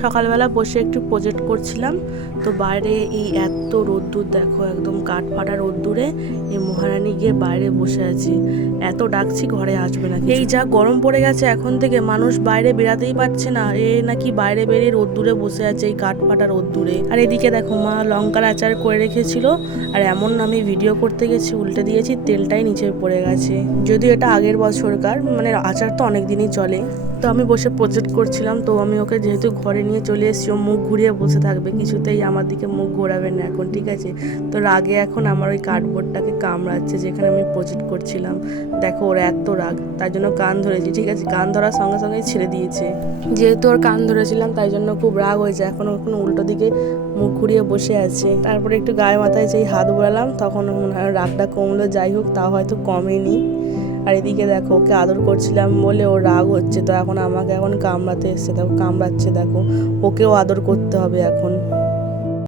সকালবেলা বসে একটু প্রজেক্ট করছিলাম, তো বাইরে এই এত রোদ্দুর দেখো, একদম কাঠ ফাটা রোদ্দুরে এই মহারানী গিয়ে বাইরে বসে আছে। এত ডাকছি ঘরে আসবে না। এই যা গরম পড়ে গেছে এখন থেকে মানুষ বাইরে বেরাতেই পারছে না, এ নাকি বাইরে বেরিয়ে রোদ্দুরে বসে আছে এই কাঠ ফাটা রোদ্দুরে। আর এদিকে দেখো মা লঙ্কার আচার করে রেখেছিল, আর এমন আমি ভিডিও করতে গেছি উল্টে দিয়েছি, তেলটাই নিচে পড়ে গেছে। যদিও এটা আগের বছরকার, মানে আচার তো অনেক দিনই চলে। তো আমি বসে প্রজেক্ট করছিলাম, তো আমি ওকে যেহেতু ঘরে নিয়ে চলে এসেছি, ও মুখ ঘুরিয়ে বসে থাকবে, কিছুতেই আমার দিকে মুখ ঘোরাবে না এখন, ঠিক আছে? তো রাগে এখন আমার ওই কার্ডবোর্ডটাকে কামড়াচ্ছে যেখানে আমি প্রজেক্ট করছিলাম। দেখো ওর এত রাগ, তার জন্য কান ধরেছি, ঠিক আছে? কান ধরার সঙ্গে সঙ্গেই ছেড়ে দিয়েছে। যেহেতু ওর কান ধরেছিলাম তাই জন্য খুব রাগ হয়েছে, এখন ওখানে উল্টো দিকে মুখ ঘুরিয়ে বসে আছে। তারপরে একটু গায়ে মাথায় যেই হাত বোলালাম তখন মনে হয় রাগটা কমলো, যাই হোক তাও হয়তো কমেনি। আর এদিকে দেখো ওকে আদর করছিলাম বলে ও রাগ হচ্ছে, তো এখন আমাকে এখন কামড়াতে এসছে, দেখো কামড়াচ্ছে, দেখো ওকেও আদর করতে হবে এখন।